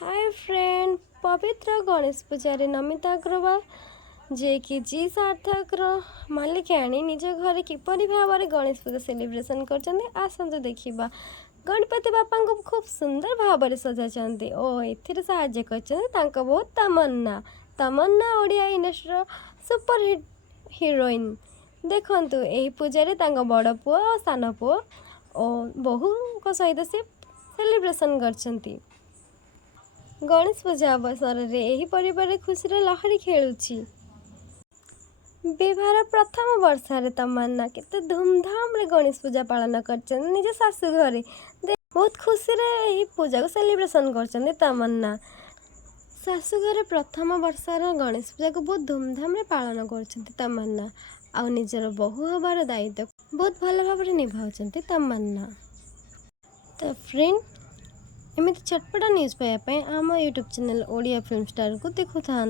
Hi friend पवित्र गणेश पूजा नमिता अग्रवाल जे कि जी सार्थक मालिकाणी निज घर किपरि भाव में गणेश पूजा सेलिब्रेशन कर देखा गणपति बापा को खूब सुंदर भाव में सजाई और एथि कर बहुत तमन्ना तमन्ना ओडिया इंडस्ट्री सुपरहिट हिरोइन देखु यही पूजा बड़ पुओ और सान पुओ और बहु सहित से सेलिब्रेशन कर गणेश पूजा अवसर में यही परिवार खुशी लहरी खेलुछि। विवाह प्रथम वर्ष रे तमन्ना केते धूमधाम रे गणेश पूजा पालन कर निज शाशु घरे बहुत खुशी रे यही पूजा को सेलिब्रेशन कर तमन्ना शाशु घरे प्रथम वर्ष गणेश पूजा को बहुत धूमधाम रे पालन कर तमन्ना आ निजर बहु हबार दायित्व बहुत भल भाव निभाउछन्ती तमन्ना। तो फ्रेंड एमती चटपटा न्यूज़ पाइबा आम YouTube channel Odia film star को देखु था।